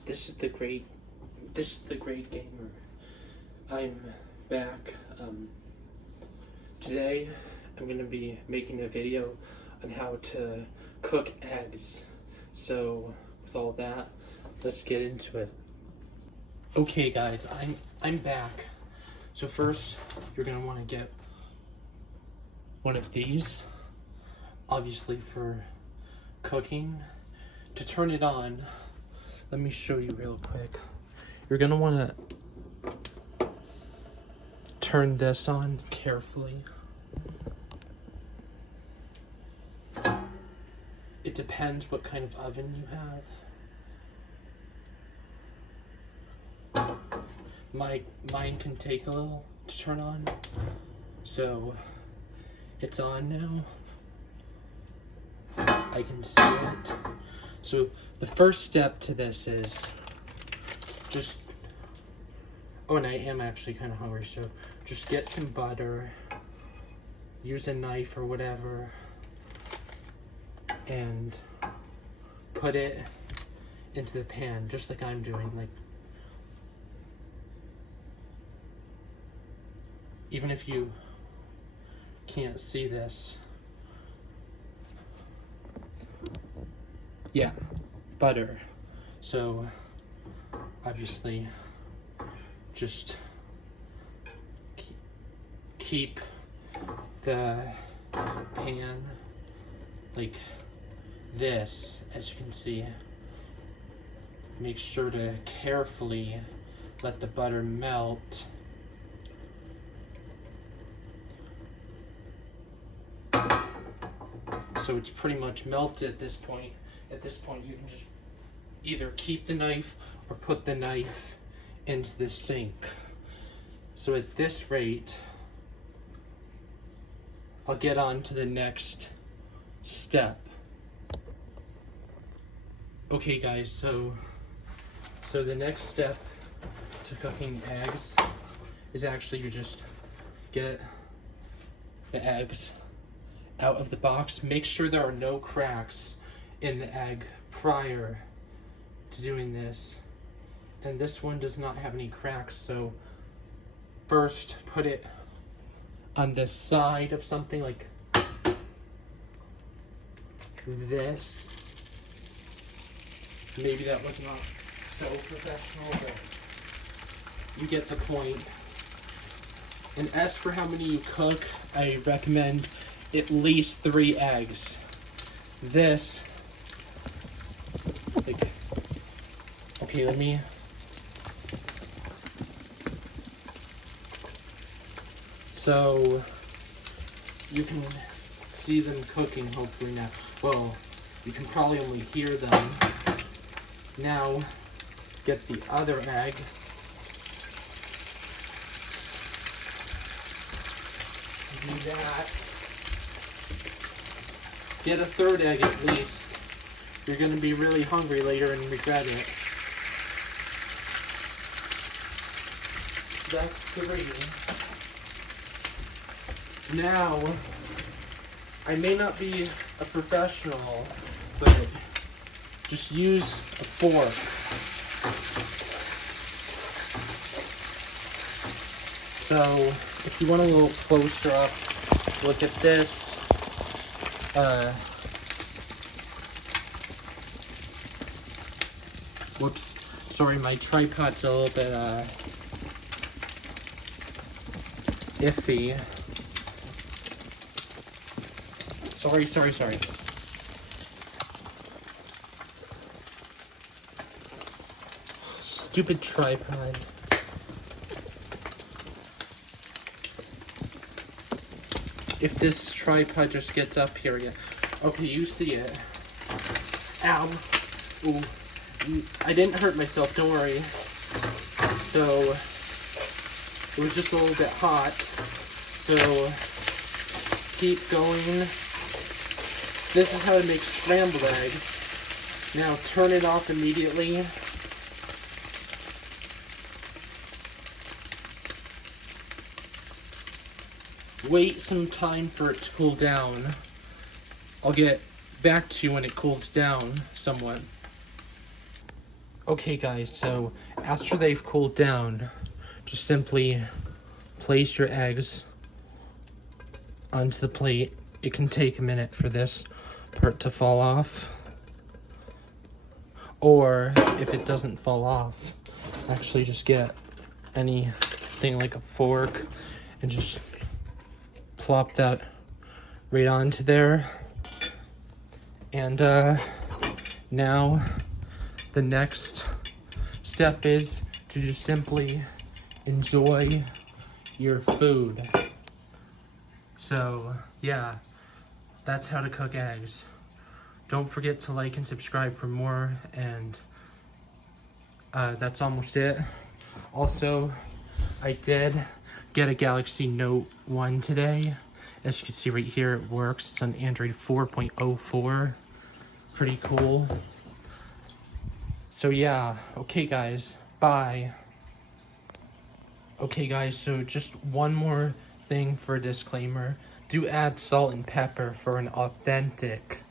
guys, this is the Great Gamer. I'm back. Today I'm gonna be making a video on how to cook eggs. So with all that, let's get into it. Okay guys, I'm back. So first you're gonna want to get one of these, obviously for cooking. To turn it on, let me show you real quick. You're gonna want to turn this on carefully. It depends what kind of oven you have. Mine can take a little to turn on, so it's on now. I can see it. So the first step to this is just, oh, and I am actually kind of hungry, so just get some butter, use a knife or whatever, and put it into the pan, just like I'm doing. Like, even if you can't see this, yeah, butter. So obviously just keep the pan like this, as you can see. Make sure to carefully let the butter melt. So it's pretty much melted at this point. At this point, you can just either keep the knife or put the knife into the sink. So at this rate, I'll get on to the next step. Okay guys, so the next step to cooking eggs is actually you just get the eggs out of the box. Make sure there are no cracks in the egg prior to doing this. And this one does not have any cracks, so first put it on the side of something like this. Maybe that was not so professional, but you get the point. And as for how many you cook, I recommend at least 3 eggs. This, like, okay, let me, so you can see them cooking hopefully now. Well, you can probably only hear them. Now, get the other egg. Do that. Get a 3rd egg at least. You're going to be really hungry later and regret it. That's 3. Now, I may not be a professional, but just use a fork. So, if you want a little closer up, look at this. Whoops, sorry, my tripod's a little bit iffy. Sorry. Stupid tripod. If this tripod just gets up here again. Okay, you see it. Ow. Ooh. I didn't hurt myself, don't worry. So, it was just a little bit hot. So, keep going. This is how to make scrambled eggs. Now, turn it off immediately. Wait some time for it to cool down. I'll get back to you when it cools down somewhat. Okay guys, so after they've cooled down, just simply place your eggs onto the plate. It can take a minute for this part to fall off. Or if it doesn't fall off, actually just get anything like a fork and just plop that right onto there. And now the next step is to just simply enjoy your food. So yeah, that's how to cook eggs. Don't forget to like and subscribe for more, and that's almost it. Also, I did get a Galaxy Note 1 today. As you can see right here, it works. It's on Android 4.04. Pretty cool. So yeah, okay guys, bye. Okay guys, so just one more thing for a disclaimer. Do add salt and pepper for an authentic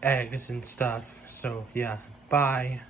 eggs and stuff. So yeah, bye.